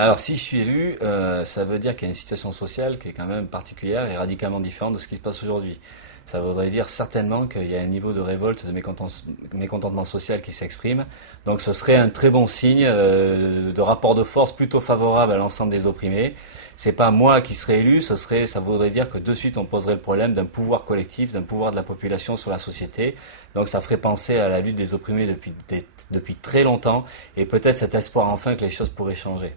Alors, si je suis élu, ça veut dire qu'il y a une situation sociale qui est quand même particulière et radicalement différente de ce qui se passe aujourd'hui. Ça voudrait dire certainement qu'il y a un niveau de révolte, de mécontentement social qui s'exprime. Donc, ce serait un très bon signe de rapport de force plutôt favorable à l'ensemble des opprimés. C'est pas moi qui serais élu, ça voudrait dire que de suite on poserait le problème d'un pouvoir collectif, d'un pouvoir de la population sur la société. Donc, ça ferait penser à la lutte des opprimés depuis très longtemps et peut-être cet espoir enfin que les choses pourraient changer.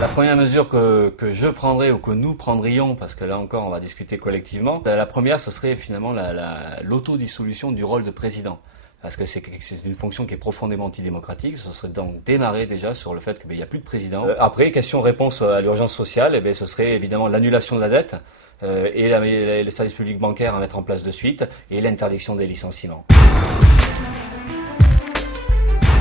La première mesure que je prendrais ou que nous prendrions, parce que là encore on va discuter collectivement, la première ce serait finalement l'autodissolution du rôle de président. Parce que c'est une fonction qui est profondément antidémocratique. Ce serait donc démarrer déjà sur le fait qu'il n'y a plus de président. Après, question-réponse à l'urgence sociale, ce serait évidemment l'annulation de la dette et le service public bancaire à mettre en place de suite et l'interdiction des licenciements.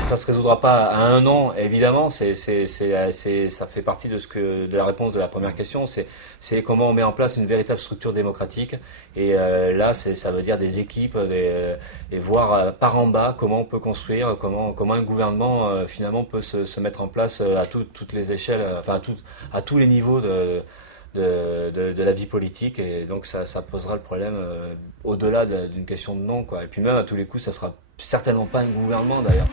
Ça se résoudra pas à un an, évidemment. Ça fait partie de la réponse de la première question. C'est comment on met en place une véritable structure démocratique. Et là, ça veut dire des équipes, et voir par en bas comment on peut construire, comment un gouvernement finalement peut se mettre en place à toutes les échelles, enfin à tous les niveaux de la vie politique. Et donc ça posera le problème au-delà d'une question de nom, quoi. Et puis même à tous les coups, ça sera certainement pas un gouvernement d'ailleurs.